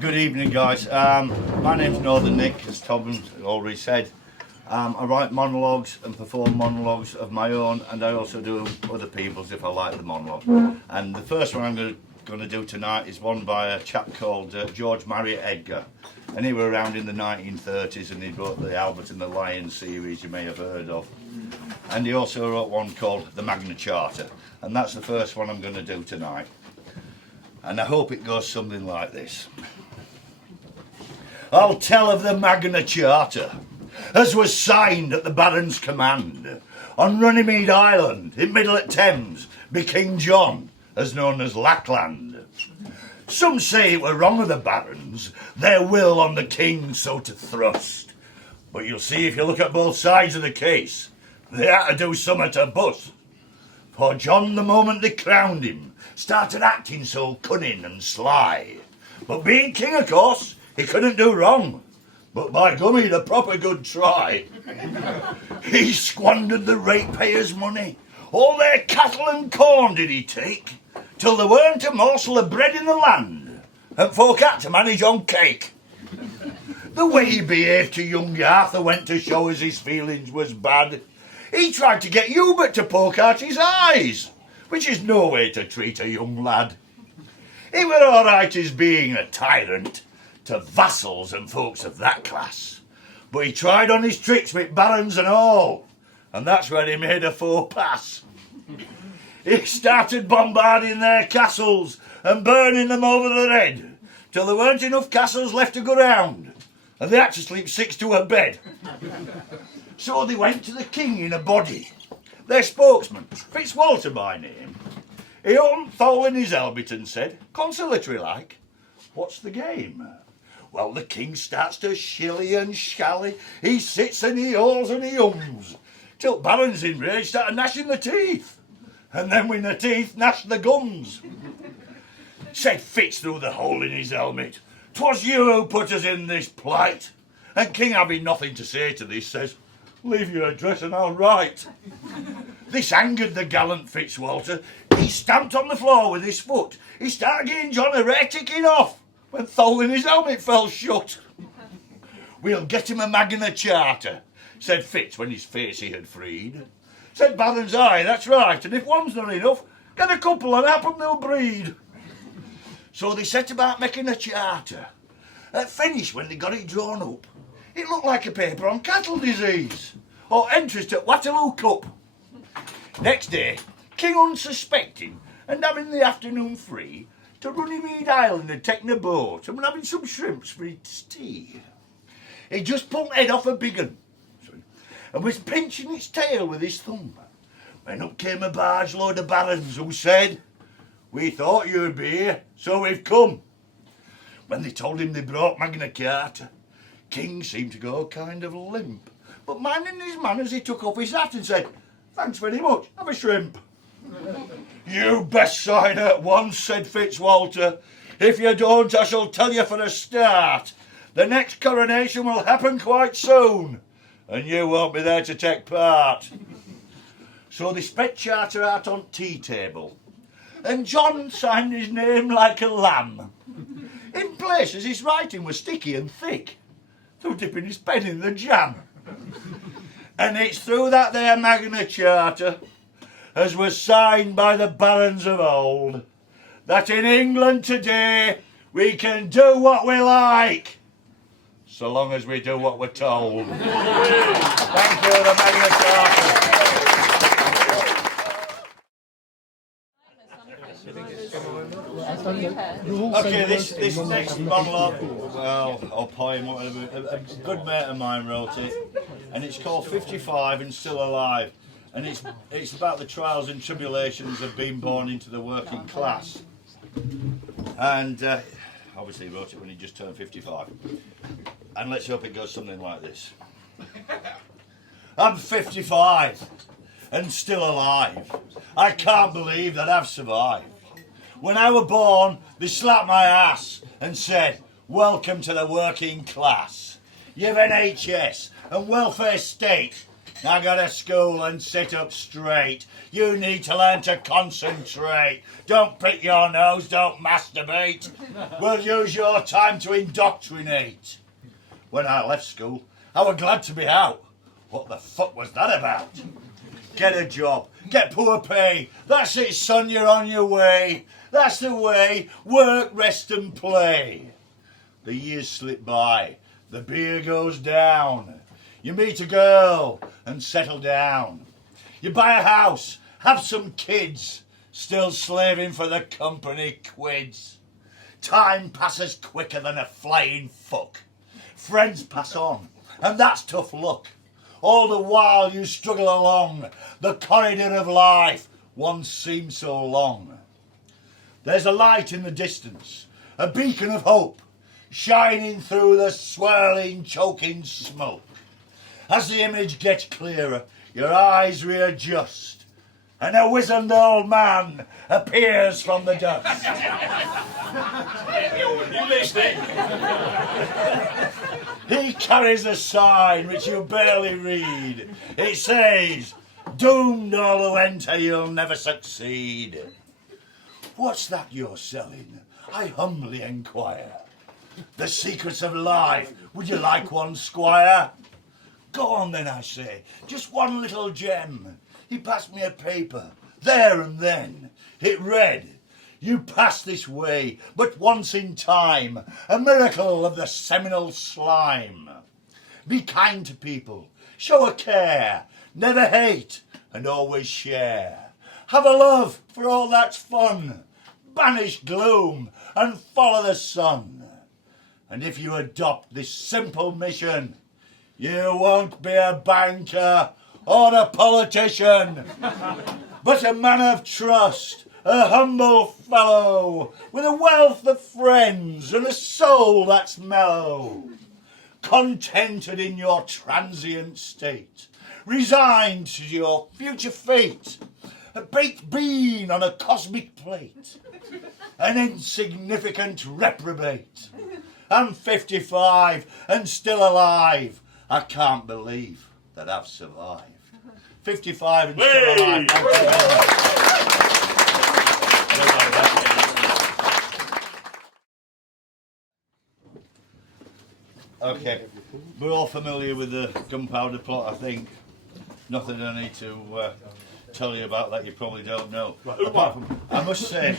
Good evening, guys. My name's Northern Nick, as Tom already said. I write monologues and perform monologues of my own, and I also do other people's if I like the monologue. And the first one I'm going to do tonight is one by a chap called George Marriott Edgar. And he were around in the 1930s, and he wrote the Albert and the Lion series you may have heard of. And he also wrote one called The Magna Charta. And that's the first one I'm going to do tonight. And I hope it goes something like this. I'll tell of the Magna Charta, as was signed at the Baron's command, on Runnymede Island, in middle at Thames, by King John, as known as Lackland. Some say it were wrong of the barons, their will on the king so to thrust. But you'll see if you look at both sides of the case, they had to do summat to bust. For John, the moment they crowned him, started acting so cunning and sly. But being king, of course, he couldn't do wrong. But by gum, he'd a proper good try. He squandered the ratepayers' money. All their cattle and corn did he take, till there weren't a morsel of bread in the land, and folk had to manage on cake. The way he behaved to young Arthur went to show as his feelings was bad. He tried to get Hubert to poke out his eyes, which is no way to treat a young lad. He were all right as being a tyrant to vassals and folks of that class, but he tried on his tricks with barons and all, and that's where he made a faux pas. He started bombarding their castles and burning them over the head, till there weren't enough castles left to go round, and they had to sleep six to a bed. So they went to the king in a body. Their spokesman, Fitzwalter by name, he opened Thole in his helmet and said, conciliatory like, "What's the game?" Well, the king starts to shilly and shally. He sits and he hauls and he hums, till barons enraged start gnashing the teeth. And then when the teeth gnash the gums. Said Fitz through the hole in his helmet, "'Twas you who put us in this plight." And king, having nothing to say to this, says, "Leave your address and I'll write." This angered the gallant Fitzwalter. He stamped on the floor with his foot. He started getting John a rare ticking off, when Thole in his helmet fell shut. "We'll get him a Magna Charta," said Fitz when his face he had freed. Said barons, "Aye, that's right, and if one's not enough, get a couple and happen they'll breed." So they set about making a charter. At finish, when they got it drawn up, it looked like a paper on cattle disease, or entries at Waterloo Cup. Next day, king unsuspecting, and having the afternoon free, to Runnymede Island and taking a boat and having some shrimps for his tea. He just pulled head off a big un and was pinching its tail with his thumb, when up came a barge load of barons who said, "We thought you'd be here, so we've come." When they told him they brought Magna Charta, king seemed to go kind of limp, but minding his manners, he took off his hat and said, "Thanks very much, have a shrimp." "You best sign at once," said Fitzwalter. "If you don't, I shall tell you for a start, the next coronation will happen quite soon, and you won't be there to take part." So they spread charter out on tea table, and John signed his name like a lamb. In places his writing was sticky and thick, through dipping his pen in the jam. And it's through that there Magna Charta, as was signed by the barons of old, that in England today we can do what we like, so long as we do what we're told. Thank you, the Magna Charta. Okay, this next monologue, well, or poem, whatever, a good mate of mine wrote it, and it's called 55 and Still Alive. And it's about the trials and tribulations of being born into the working class. And obviously he wrote it when he just turned 55. And let's hope it goes something like this. I'm 55 and still alive. I can't believe that I've survived. When I was born, they slapped my ass and said, "Welcome to the working class. You've NHS and welfare state. Now go to school and sit up straight. You need to learn to concentrate. Don't pick your nose, don't masturbate. We'll use your time to indoctrinate. When I left school, I was glad to be out. What the fuck was that about? Get a job, get poor pay. That's it, son, you're on your way. That's the way. Work, rest and play. The years slip by, the beer goes down. You meet a girl and settle down. You buy a house, have some kids, still slaving for the company quids. Time passes quicker than a flying fuck. Friends pass on, and that's tough luck. All the while you struggle along the corridor of life once seemed so long. There's a light in the distance, a beacon of hope, shining through the swirling, choking smoke. As the image gets clearer, your eyes readjust, and a wizened old man appears from the dust. You missed it. He carries a sign which you barely read. It says, "Doomed all who enter, you'll never succeed." What's that you're selling? I humbly inquire. The secrets of life, would you like one, squire? Go on then, I say, just one little gem. He passed me a paper, there and then. It read, "You pass this way, but once in time, a miracle of the seminal slime. Be kind to people, show a care, never hate, and always share. Have a love for all that's fun, banish gloom and follow the sun. And if you adopt this simple mission, you won't be a banker or a politician, but a man of trust, a humble fellow, with a wealth of friends and a soul that's mellow. Contented in your transient state, resigned to your future fate, a baked bean on a cosmic plate, an insignificant reprobate. I'm 55 and still alive. I can't believe that I've survived. 55 and still alive. Thank you very much. Okay, we're all familiar with the gunpowder plot, I think. Nothing I need to tell you about that you probably don't know. Apart from, I must say,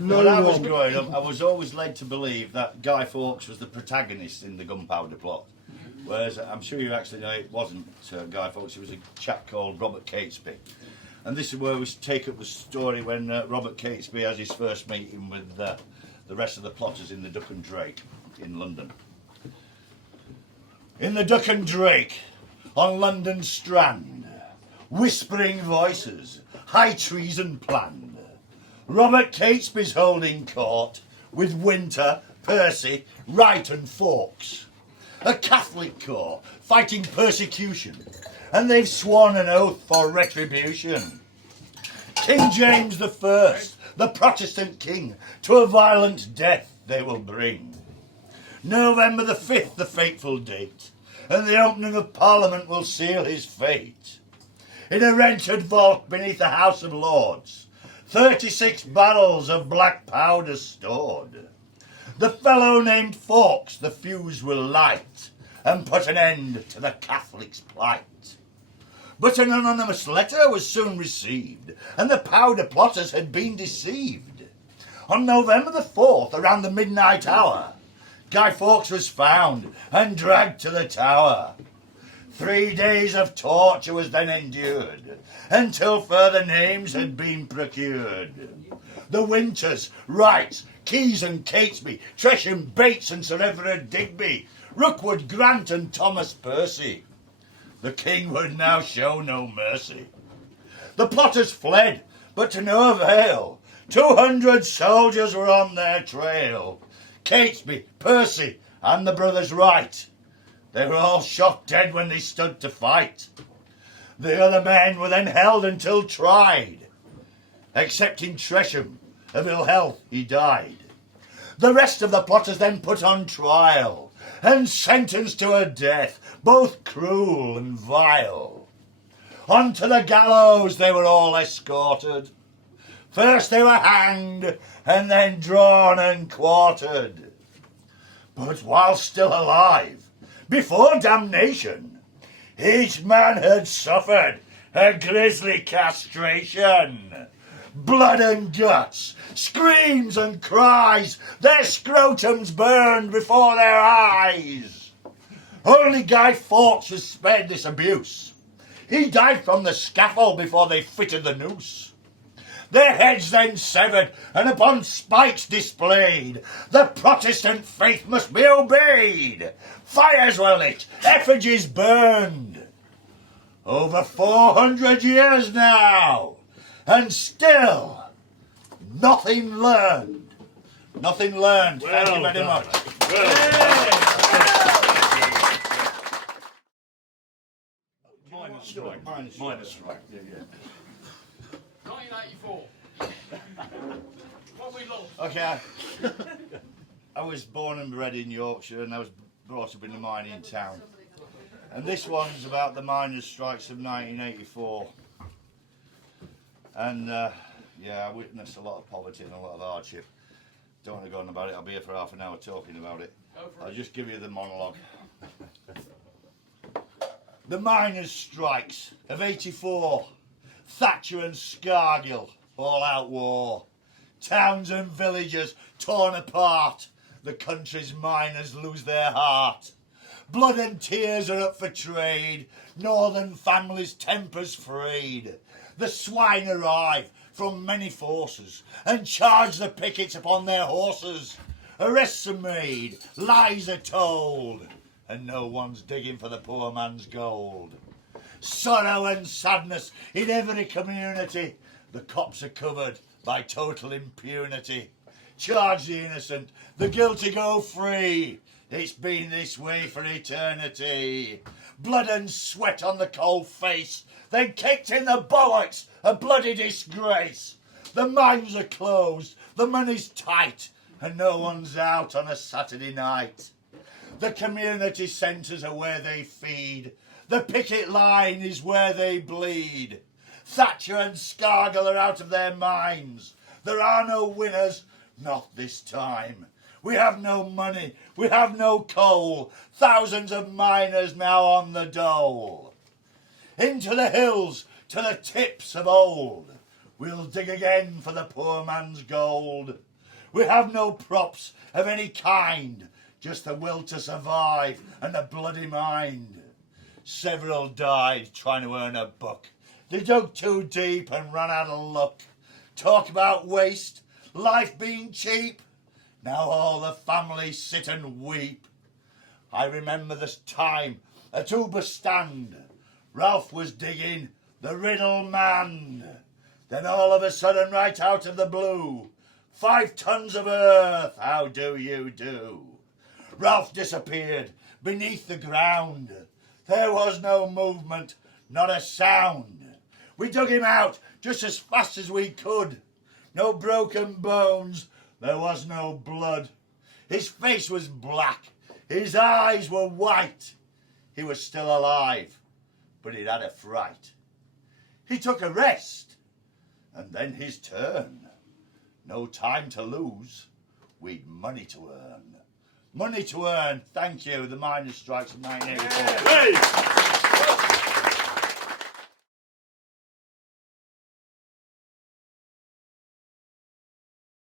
when I was growing up, I was always led to believe that Guy Fawkes was the protagonist in the gunpowder plot. Whereas I'm sure you actually know it wasn't Guy Fawkes, it was a chap called Robert Catesby. And this is where we take up the story when Robert Catesby has his first meeting with the rest of the plotters in the Duck and Drake in London. In the Duck and Drake, on London Strand, whispering voices, high treason planned. Robert Catesby's holding court with Winter, Percy, Wright and Fawkes. A Catholic corps fighting persecution, and they've sworn an oath for retribution. King James I, the Protestant king, to a violent death they will bring. November the 5th, the fateful date, and the opening of Parliament will seal his fate. In a rented vault beneath the House of Lords, 36 barrels of black powder stored. The fellow named Fawkes the fuse will light and put an end to the Catholic's plight. But an anonymous letter was soon received, and the powder plotters had been deceived. On November the 4th, around the midnight hour, Guy Fawkes was found and dragged to the Tower. 3 days of torture was then endured, until further names had been procured. The Winters, Wrights, Keys and Catesby, Tresham, Bates and Sir Everard Digby, Rookwood, Grant and Thomas Percy. The king would now show no mercy. The plotters fled, but to no avail. 200 soldiers were on their trail. Catesby, Percy and the brothers Wright. They were all shot dead when they stood to fight. The other men were then held until tried. Excepting Tresham, of ill health he died. The rest of the plotters then put on trial, and sentenced to a death both cruel and vile. Onto the gallows they were all escorted. First they were hanged, and then drawn and quartered. But while still alive, before damnation, each man had suffered a grisly castration. Blood and guts, screams and cries, their scrotums burned before their eyes. Only Guy Fawkes was spared this abuse. He died from the scaffold before they fitted the noose. Their heads then severed and upon spikes displayed, the Protestant faith must be obeyed. Fires were lit, effigies burned. Over 400 years now, and still nothing learned. Nothing learned. Well Thank you very done. much. Well Minus strike. Yeah, yeah. 1984. What we lost. Okay. I was born and bred in Yorkshire, and I was brought up in a mining town. And this one's about the miners' strikes of 1984. And yeah, I witnessed a lot of poverty and a lot of hardship. Don't want to go on about it. I'll be here for half an hour talking about it. I'll just give you the monologue. The miners' strikes of 84. Thatcher and Scargill, all-out war. Towns and villages torn apart. The country's miners lose their heart. Blood and tears are up for trade. Northern families' tempers frayed. The swine arrive from many forces and charge the pickets upon their horses. Arrests are made, lies are told, and no one's digging for the poor man's gold. Sorrow and sadness in every community. The cops are covered by total impunity. Charge the innocent, the guilty go free. It's been this way for eternity. Blood and sweat on the cold face, then kicked in the bollocks, a bloody disgrace. The mines are closed, the money's tight, and no one's out on a Saturday night. The community centres are where they feed. The picket line is where they bleed. Thatcher and Scargill are out of their minds. There are no winners, not this time. We have no money, we have no coal. Thousands of miners now on the dole. Into the hills, to the tips of old. We'll dig again for the poor man's gold. We have no props of any kind, just the will to survive and a bloody mind. Several died trying to earn a buck. They dug too deep and ran out of luck. Talk about waste, life being cheap. Now all the families sit and weep. I remember this time at Uber stand. Ralph was digging the Riddle Man. Then all of a sudden, right out of the blue, 5 tons of earth, how do you do? Ralph disappeared beneath the ground. There was no movement, not a sound. We dug him out just as fast as we could. No broken bones, there was no blood. His face was black, his eyes were white. He was still alive, but he'd had a fright. He took a rest, and then his turn. No time to lose, we'd money to earn. Money to earn, thank you, the miners' strikes of 1984. Hey!